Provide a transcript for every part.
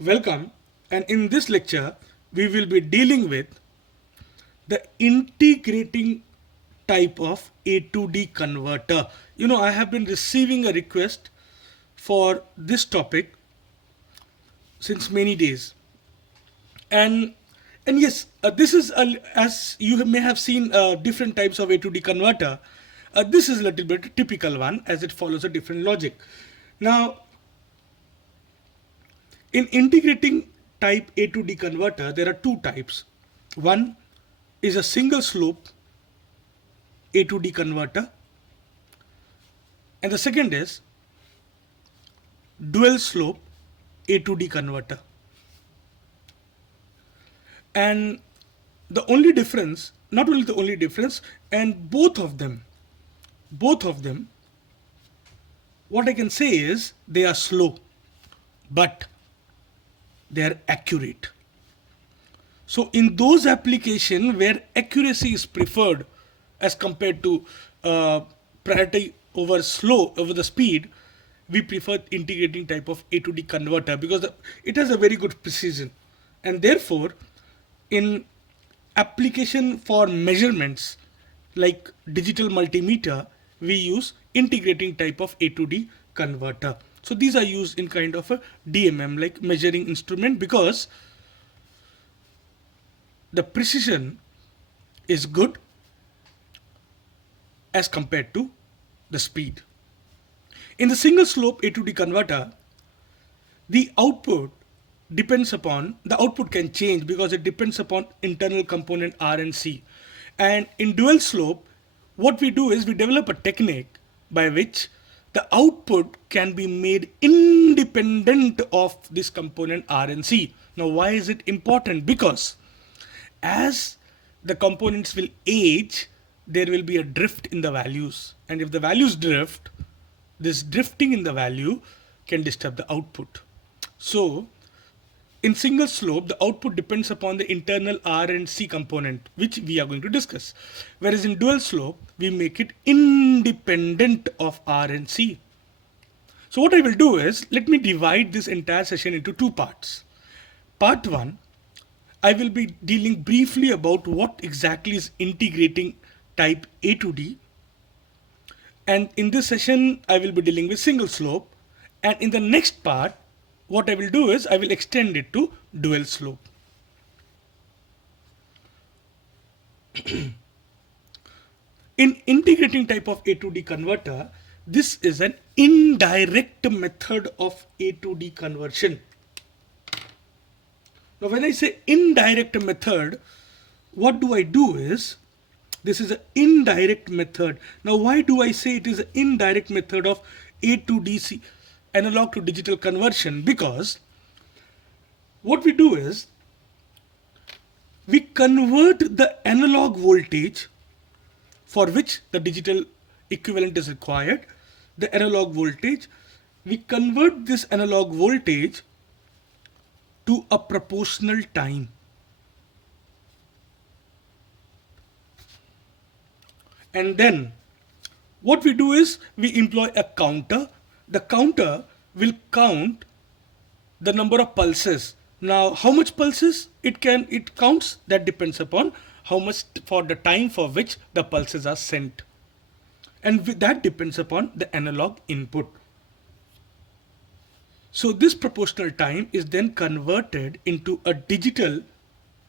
Welcome, and in this lecture, we will be dealing with the integrating type of A to D converter. I have been receiving a request for this topic since many days, and yes, this is as you may have seen different types of A to D converter. This is a little bit typical one as it follows a different logic. Now, in integrating type A to D converter, there are two types. One is a single slope A to D converter, and the second is dual slope A to D converter. And the only difference, not only the only difference, and both of them, what I can say is they are slow, but they are accurate. So in those applications where accuracy is preferred as compared to priority over the speed, we prefer integrating type of A to D converter because it has a very good precision, and therefore in application for measurements like digital multimeter, we use integrating type of A to D converter. So these are used in kind of a DMM, like measuring instrument, because the precision is good as compared to the speed. In the single slope A to D converter, the output can change because it depends upon internal component R and C. And in dual slope, what we do is we develop a technique by which the output can be made independent of this component R and C. Now, why is it important? Because as the components will age, there will be a drift in the values. And if the values drift, this drifting in the value can disturb the output. So, in single slope, the output depends upon the internal R and C component, which we are going to discuss. Whereas in dual slope, we make it independent of R and C. So what I will do is, let me divide this entire session into two parts. Part 1, I will be dealing briefly about what exactly is integrating type A to D. And in this session, I will be dealing with single slope. And in the next part, what I will do is I will extend it to dual slope. In integrating type of A to D converter, this is an indirect method of A to D conversion. Now, when I say indirect method, what do I do is, this is an indirect method. Now, why do I say it is an indirect method of A to DC, analog to digital conversion? Because what we do is, we convert the analog voltage for which the digital equivalent is required, the analog voltage, we convert this analog voltage to a proportional time. And then what we do is we employ a counter. The counter will count the number of pulses. Now, how much pulses it counts, that depends upon how much for the time for which the pulses are sent. And that depends upon the analog input. So this proportional time is then converted into a digital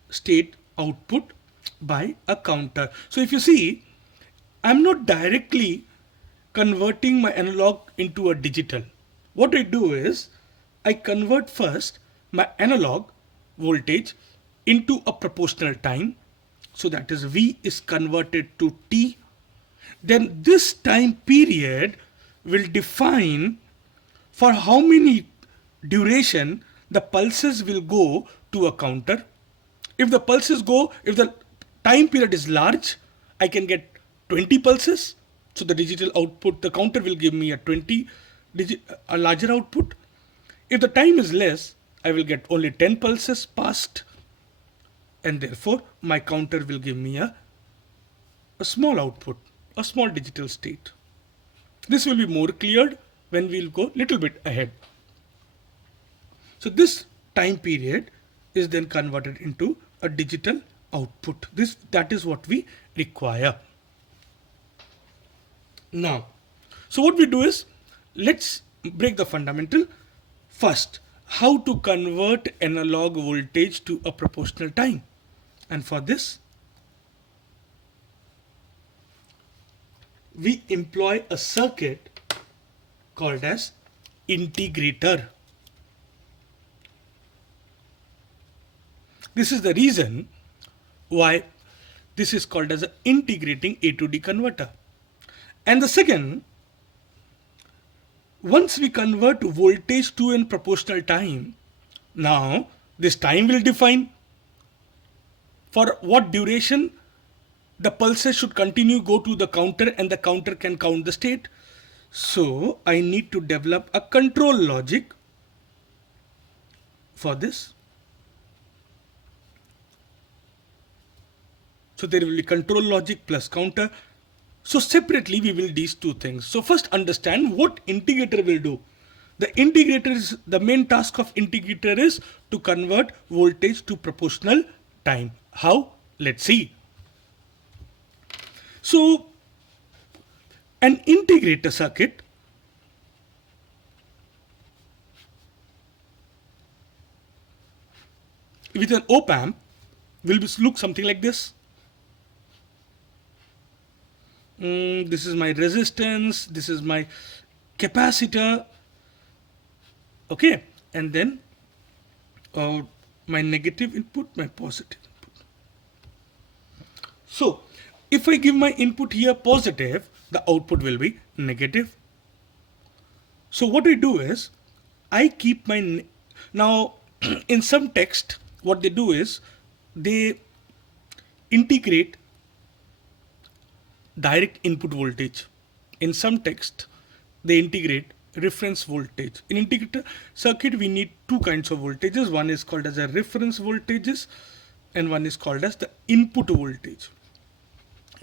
state output by a counter. So if you see, I'm not directly converting my analog into a digital. What I do is I convert first my analog voltage into a proportional time. So that is V is converted to T. Then this time period will define for how many duration the pulses will go to a counter. If the time period is large, I can get 20 pulses. So the digital output, the counter will give me a larger output. If the time is less, I will get only 10 pulses passed, and therefore my counter will give me a small output, a small digital state. This will be more cleared when we'll go little bit ahead. So this time period is then converted into a digital output. That is what we require. Now, so what we do is, let's break the fundamental. First, how to convert analog voltage to a proportional time. And for this, we employ a circuit called as integrator. This is the reason why this is called as an integrating A to D converter. And the second, once we convert voltage to a proportional time, now this time will define for what duration the pulses should continue go to the counter, and the counter can count the state. So I need to develop a control logic for this. So there will be control logic plus counter. So separately we will do these two things. So first understand what integrator will do. The integrator is, the main task of integrator is to convert voltage to proportional time. How? Let's see. So an integrator circuit with an op amp will look something like this. This is my resistance, this is my capacitor, okay, and then my negative input, my positive input. So if I give my input here positive, the output will be negative. So what I do is, I keep my, now in some text what they do is, they integrate direct input voltage. In some text they integrate reference voltage. In integrator circuit we need two kinds of voltages. One is called as a reference voltages and one is called as the input voltage,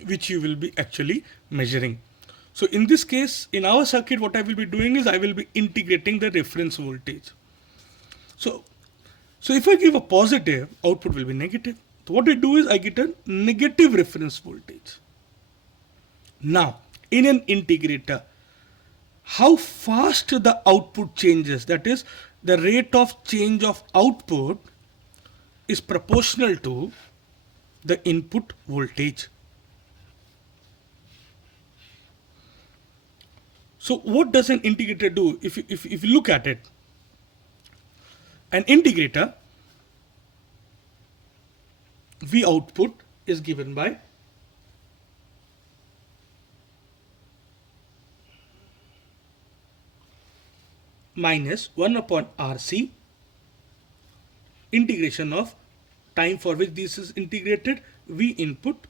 which you will be actually measuring. So in this case, in our circuit, what I will be doing is I will be integrating the reference voltage. So if I give a positive, output will be negative. So what I do is I get a negative reference voltage. Now, in an integrator, how fast the output changes, that is, the rate of change of output is proportional to the input voltage. So what does an integrator do? If you look at it, an integrator, V output is given by minus 1 upon RC integration of time for which this is integrated, V input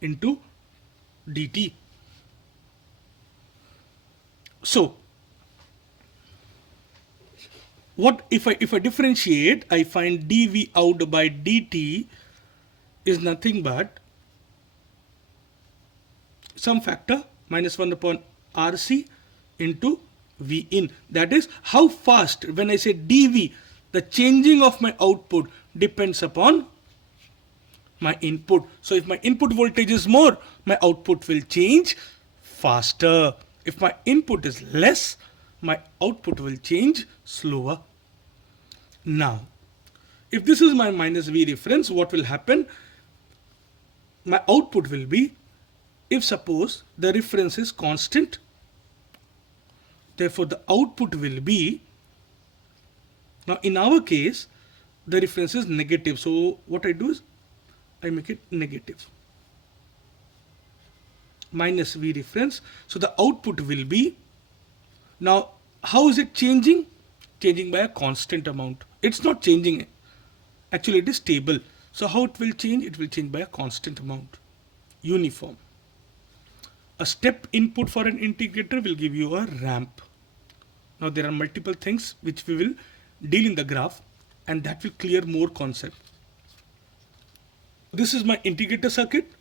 into dt. So what if I differentiate, I find dV out by dt is nothing but some factor minus 1 upon RC into V in. That is how fast, when I say dV, the changing of my output depends upon my input. So if my input voltage is more, my output will change faster. If my input is less, my output will change slower. Now, if this is my minus V reference, what will happen? My output will be, if suppose the reference is constant, therefore the output will be, now in our case, the reference is negative. So what I do is, I make it negative. Minus V reference. So the output will be, now how is it changing? Changing by a constant amount. It's not changing. Actually it is stable. So how it will change? It will change by a constant amount. Uniform. A step input for an integrator will give you a ramp. Now there are multiple things which we will deal in the graph, and that will clear more concept. This is my integrator circuit.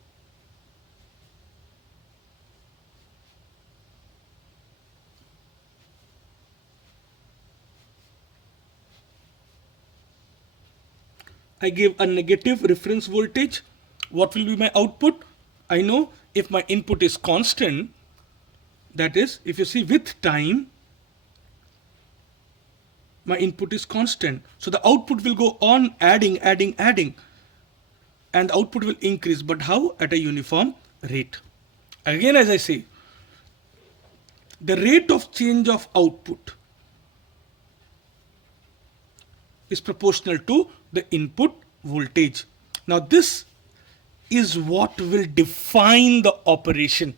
I give a negative reference voltage. What will be my output? I know if my input is constant, that is, if you see with time, my input is constant. So the output will go on adding, and the output will increase. But how? At a uniform rate. Again, as I say, the rate of change of output is proportional to the input voltage. Now this is what will define the operation.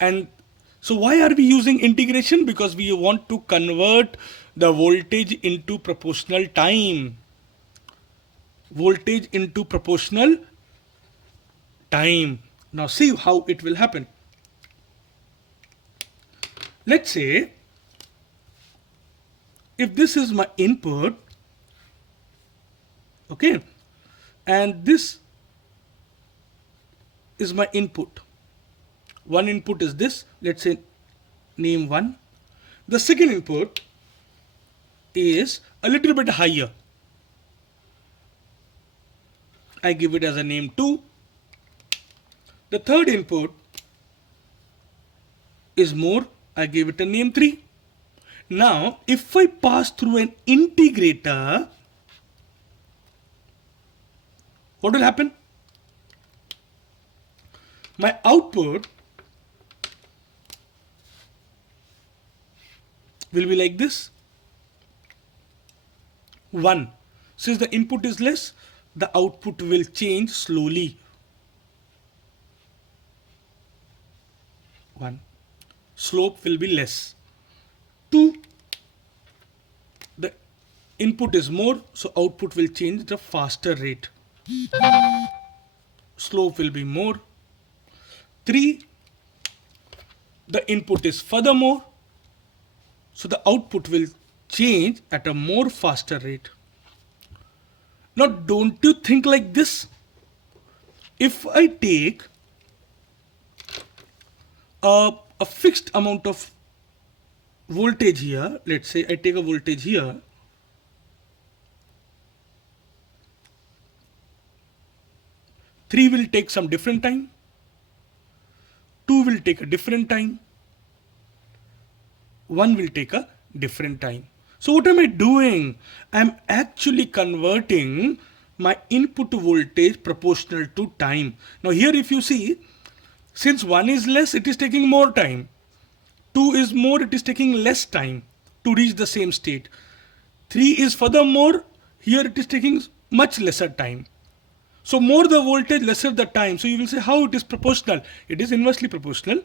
And so why are we using integration? Because we want to convert the voltage into proportional time. Voltage into proportional time. Now see how it will happen. Let's say if this is my input, okay, and this is my input. One input is this, let's say name 1. The second input is a little bit higher. I give it as a name 2. The third input is more. I give it a name 3. Now, if I pass through an integrator, what will happen? My output will be like this. 1. Since the input is less, the output will change slowly. 1. Slope will be less. 2. The input is more, so output will change the faster rate. Slope will be more. 3. The input is furthermore, so the output will change at a more faster rate. Now don't you think like this? If I take a fixed amount of voltage here, let's say I take a voltage here, three will take some different time, 2 will take a different time, 1 will take a different time. So what am I doing? I'm actually converting my input voltage proportional to time. Now here if you see, since 1 is less, it is taking more time. 2 is more, it is taking less time to reach the same state. 3 is furthermore, here it is taking much lesser time. So more the voltage, lesser the time. So you will say how it is proportional. It is inversely proportional.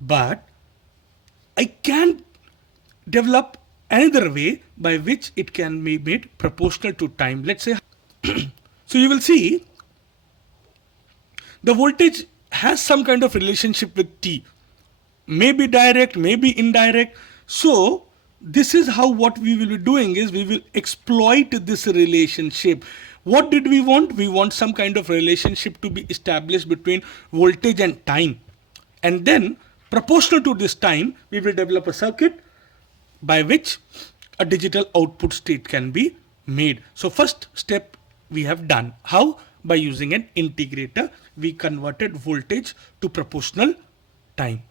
But I can develop another way by which it can be made proportional to time. Let's say, so you will see the voltage has some kind of relationship with T. Maybe direct, maybe indirect. So this is how what we will be doing is we will exploit this relationship. What did we want? We want some kind of relationship to be established between voltage and time. And then proportional to this time, we will develop a circuit by which a digital output state can be made. So first step we have done. How? By using an integrator, we converted voltage to proportional time.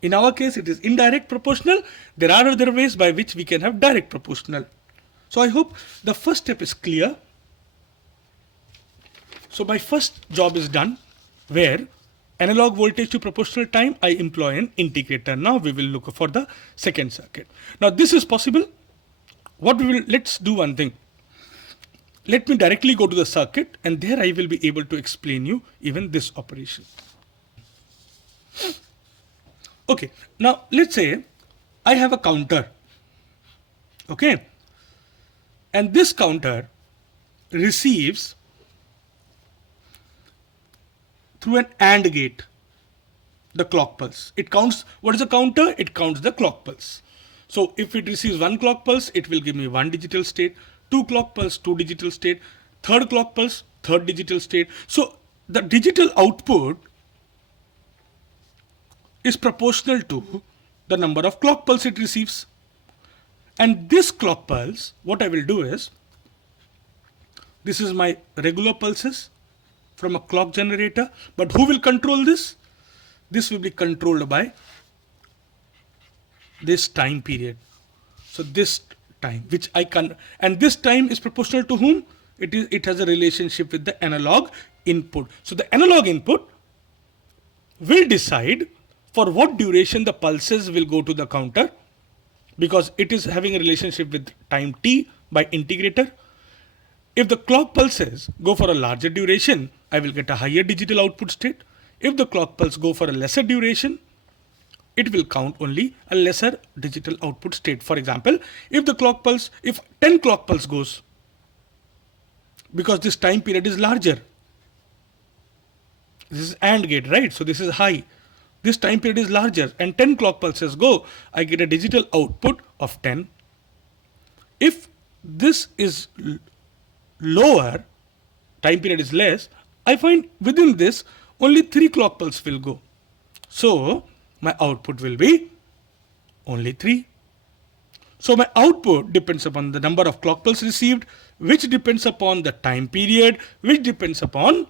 In our case, it is indirect proportional. There are other ways by which we can have direct proportional. So I hope the first step is clear. So my first job is done, where analog voltage to proportional time, I employ an integrator. Now we will look for the second circuit. Now this is possible. Let's do one thing. Let me directly go to the circuit, and there I will be able to explain you even this operation. Okay, now let's say I have a counter. Okay, and this counter receives through an AND gate the clock pulse. It counts, what is a counter? It counts the clock pulse. So if it receives one clock pulse, it will give me one digital state, two clock pulse, two digital state, third clock pulse, third digital state. So the digital output is proportional to the number of clock pulse it receives. And this clock pulse, what I will do is, This is my regular pulses from a clock generator. But who will control this? This will be controlled by this time period. So this time, which I can, and this time is proportional to whom? It has a relationship with the analog input. So the analog input will decide for what duration the pulses will go to the counter, because it is having a relationship with time t by integrator. If the clock pulses go for a larger duration, I will get a higher digital output state. If the clock pulse go for a lesser duration, it will count only a lesser digital output state. For example, if 10 clock pulse goes, because this time period is larger, this is AND gate, right? So this is high. This time period is larger and 10 clock pulses go, I get a digital output of 10. If this is lower, time period is less, I find within this only 3 clock pulses will go. So my output will be only 3. So my output depends upon the number of clock pulses received, which depends upon the time period, which depends upon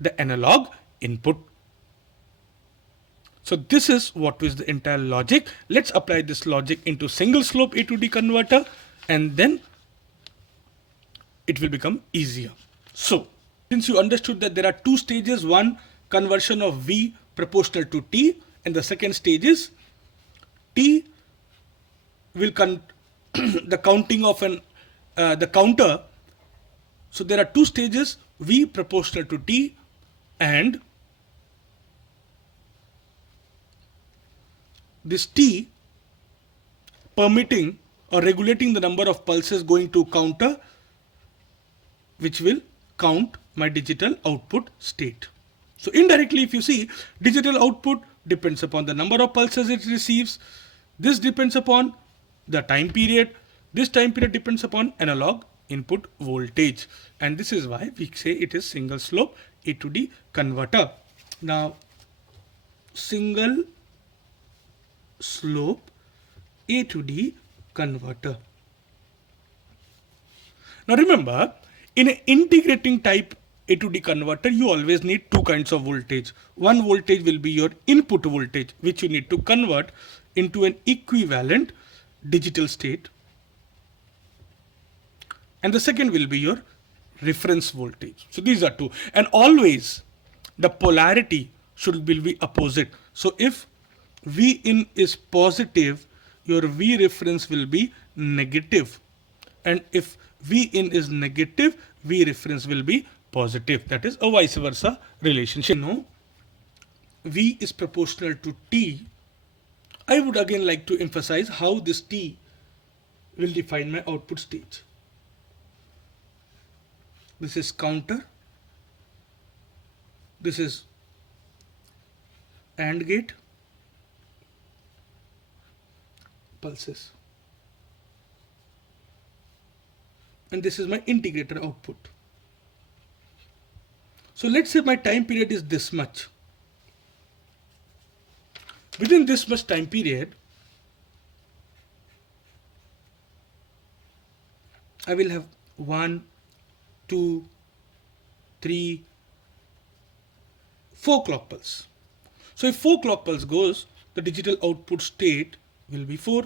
the analog input. So this is what is the entire logic. Let's apply this logic into single slope A to D converter, and then it will become easier. So since you understood that there are two stages, one conversion of V proportional to T, and the second stage is T will the counting of the counter. So there are two stages, V proportional to T and this T permitting or regulating the number of pulses going to counter, which will count my digital output state. So indirectly, if you see, digital output depends upon the number of pulses it receives. This depends upon the time period. This time period depends upon analog input voltage. And this is why we say it is single slope A to D converter. Now, single slope A to D converter. Now remember, in an integrating type A to D converter, you always need two kinds of voltage. One voltage will be your input voltage, which you need to convert into an equivalent digital state. And the second will be your reference voltage. So these are two. And always the polarity should be opposite. So if V in is positive, your V reference will be negative. And if V in is negative, V reference will be positive. That is a vice versa relationship. No, V is proportional to T. I would again like to emphasize how this T will define my output stage. This is counter. This is AND gate. Pulses. And this is my integrator output. So let's say my time period is this much. Within this much time period, I will have 1, 2, 3, 4 clock pulse. So if 4 clock pulse goes, the digital output state will be 4.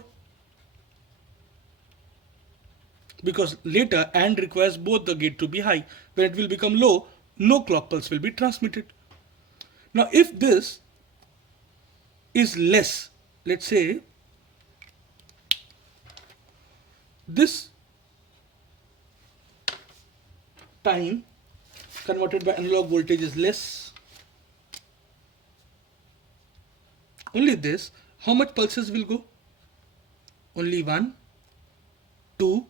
Because later AND requires both the gate to be high. When it will become low, no clock pulse will be transmitted. Now if this is less, let's say this time converted by analog voltage is less, only this, how much pulses will go? Only 1, 2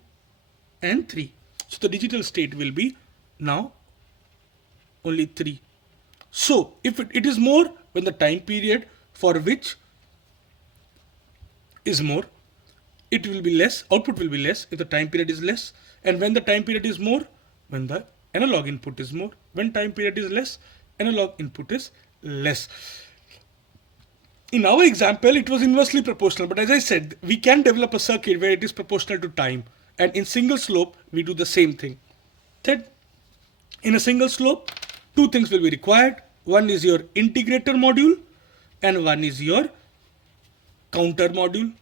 and 3. So the digital state will be now only 3. So if it is more when the time period for which is more, it will be less, output will be less if the time period is less. And when the time period is more, when the analog input is more. When time period is less, analog input is less. In our example, it was inversely proportional, but as I said, we can develop a circuit where it is proportional to time. And in single slope, we do the same thing. That In a single slope, two things will be required. One is your integrator module and one is your counter module,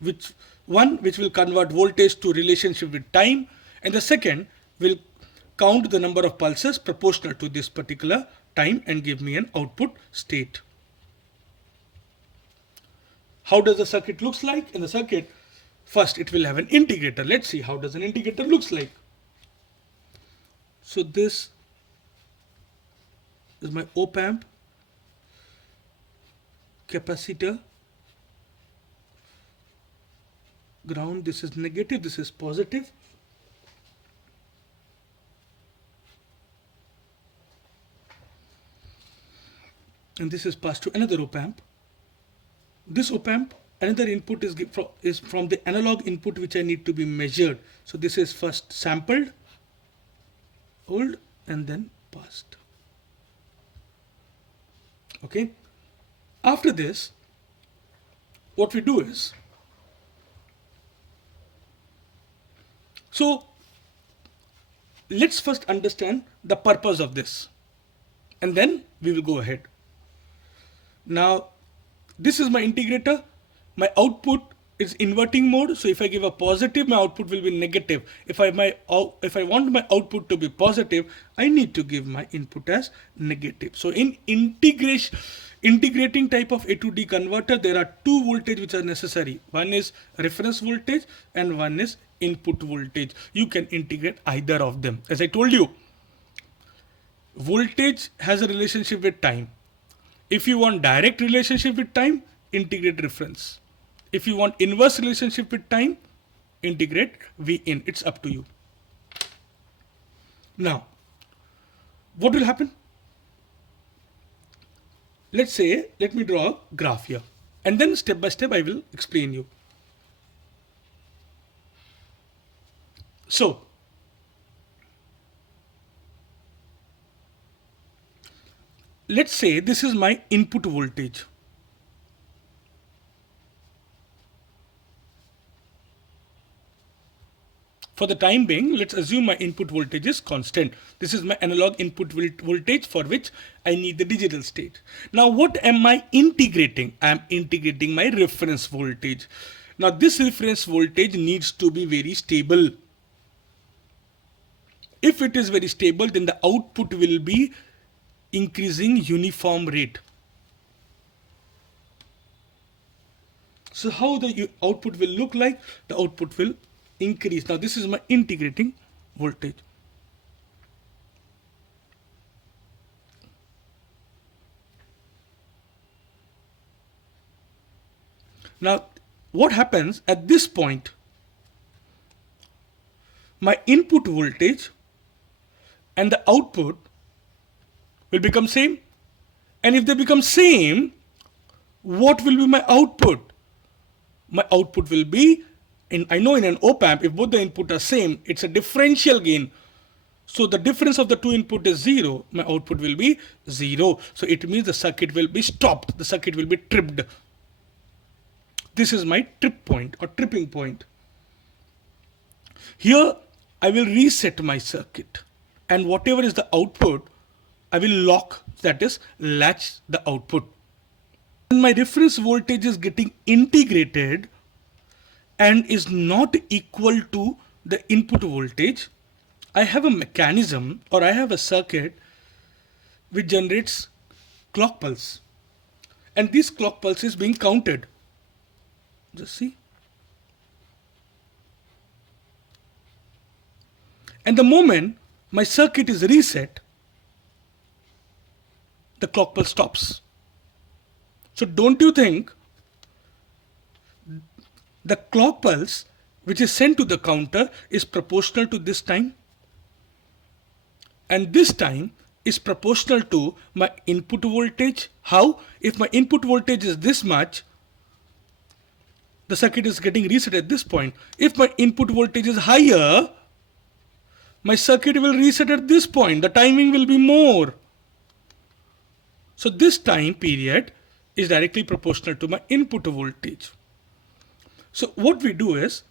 which will convert voltage to relationship with time, and the second will count the number of pulses proportional to this particular time and give me an output state. How does the circuit looks like? In the circuit, first it will have an integrator. Let's see how does an integrator looks like. So this is my op amp, capacitor, ground, this is negative, this is positive. And this is passed to another op amp. This op amp, another input is from the analog input which I need to be measured. So this is first sampled, hold, and then passed. Okay. After this, what we do is, so let's first understand the purpose of this, and then we will go ahead. Now, this is my integrator. My output is inverting mode. So if I give a positive, my output will be negative. If I want my output to be positive, I need to give my input as negative. So in integrating type of A to D converter, there are two voltage which are necessary. One is reference voltage and one is input voltage. You can integrate either of them. As I told you, voltage has a relationship with time. If you want direct relationship with time, integrate reference. If you want inverse relationship with time, integrate Vin. It's up to you. Now, what will happen? Let's say, let me draw a graph here, and then step by step I will explain you. So, let's say this is my input voltage. For the time being, let's assume my input voltage is constant. This is my analog input voltage for which I need the digital state. Now, what am I integrating? I am integrating my reference voltage. Now, this reference voltage needs to be very stable. If it is very stable, then the output will be increasing uniform rate. So how the output will look like? The output will increase. Now this is my integrating voltage. Now what happens at this point? My input voltage and the output will become same. And if they become same, what will be my output? My output will be, I know in an op amp, if both the input are same, it's a differential gain. So the difference of the two input is 0. My output will be 0. So it means the circuit will be stopped. The circuit will be tripped. This is my trip point or tripping point. Here I will reset my circuit, and whatever is the output, I will lock, that is, latch the output. When my reference voltage is getting integrated and is not equal to the input voltage, I have a mechanism, or I have a circuit which generates clock pulse. And this clock pulse is being counted. Just see. And the moment my circuit is reset, the clock pulse stops. So don't you think the clock pulse which is sent to the counter is proportional to this time? And this time is proportional to my input voltage. How? If my input voltage is this much, the circuit is getting reset at this point. If my input voltage is higher, my circuit will reset at this point. The timing will be more. So this time period is directly proportional to my input voltage. So what we do is,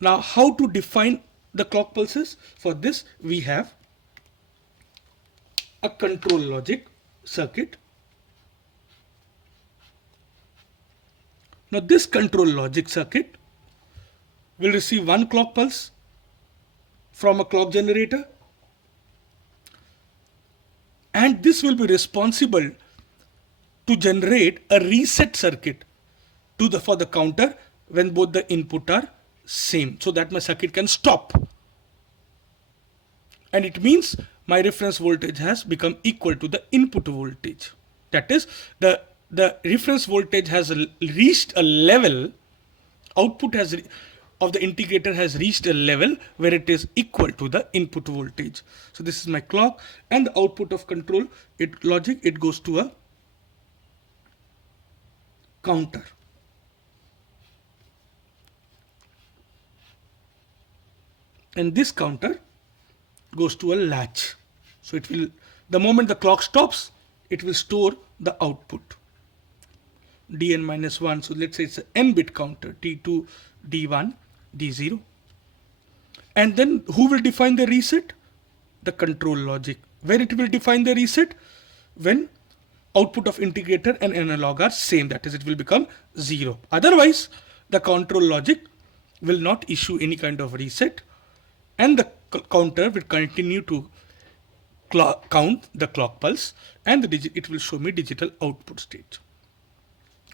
now how to define the clock pulses? For this we have a control logic circuit. Now this control logic circuit will receive one clock pulse from a clock generator, and this will be responsible to generate a reset circuit for the counter when both the input are same, so that my circuit can stop. And it means my reference voltage has become equal to the input voltage. That is, the reference voltage has reached a level, output of the integrator has reached a level where it is equal to the input voltage. So this is my clock, and the output of control logic, it goes to a counter. And this counter goes to a latch. So it will, the moment the clock stops, it will store the output dn minus 1. So let's say it's an n bit counter, d2, d1, d0. And then who will define the reset? The control logic. Where it will define the reset? When output of integrator and analog are same, that is, it will become 0. Otherwise, the control logic will not issue any kind of reset, and the counter will continue to count the clock pulse, and it will show me digital output state.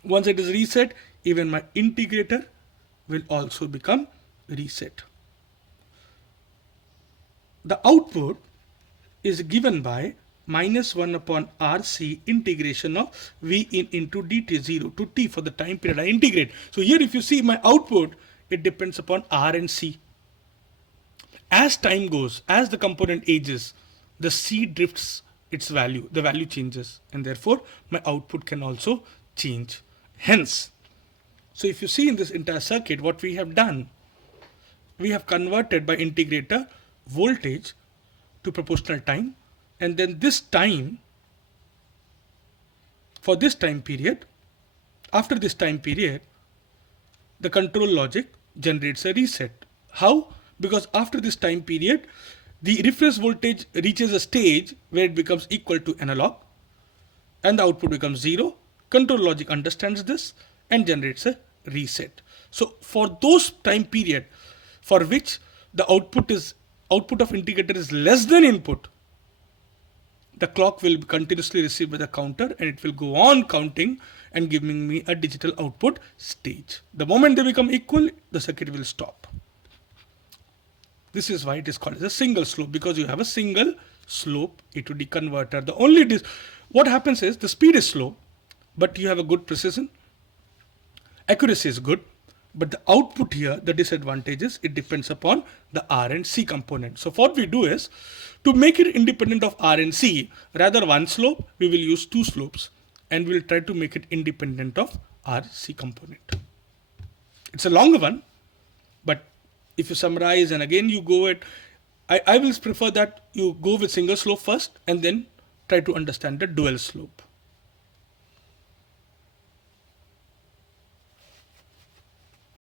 Once it is reset, even my integrator will also become reset. The output is given by minus 1 upon RC integration of V in into dt 0 to t for the time period I integrate. So here if you see my output, it depends upon R and C. As time goes, as the component ages, the C drifts its value, the value changes, and therefore my output can also change. Hence, so if you see in this entire circuit, what we have done, we have converted by integrator voltage to proportional time, and then this time, for this time period, after this time period, the control logic generates a reset. How? Because after this time period, the reference voltage reaches a stage where it becomes equal to analog, and the output becomes 0. Control logic understands this and generates a reset. So for those time period for which the output of integrator is less than input, the clock will be continuously received by the counter, and it will go on counting and giving me a digital output stage. The moment they become equal, the circuit will stop. This is why it is called as a single slope, because you have a single slope A to D converter. The only what happens is the speed is slow, but you have a good precision. Accuracy is good, but the output here, the disadvantage is it depends upon the R and C component. So what we do is, to make it independent of R and C, rather one slope, we will use two slopes, and we'll try to make it independent of RC component. It's a longer one, but if you summarize and again you go at, I will prefer that you go with single slope first and then try to understand the dual slope.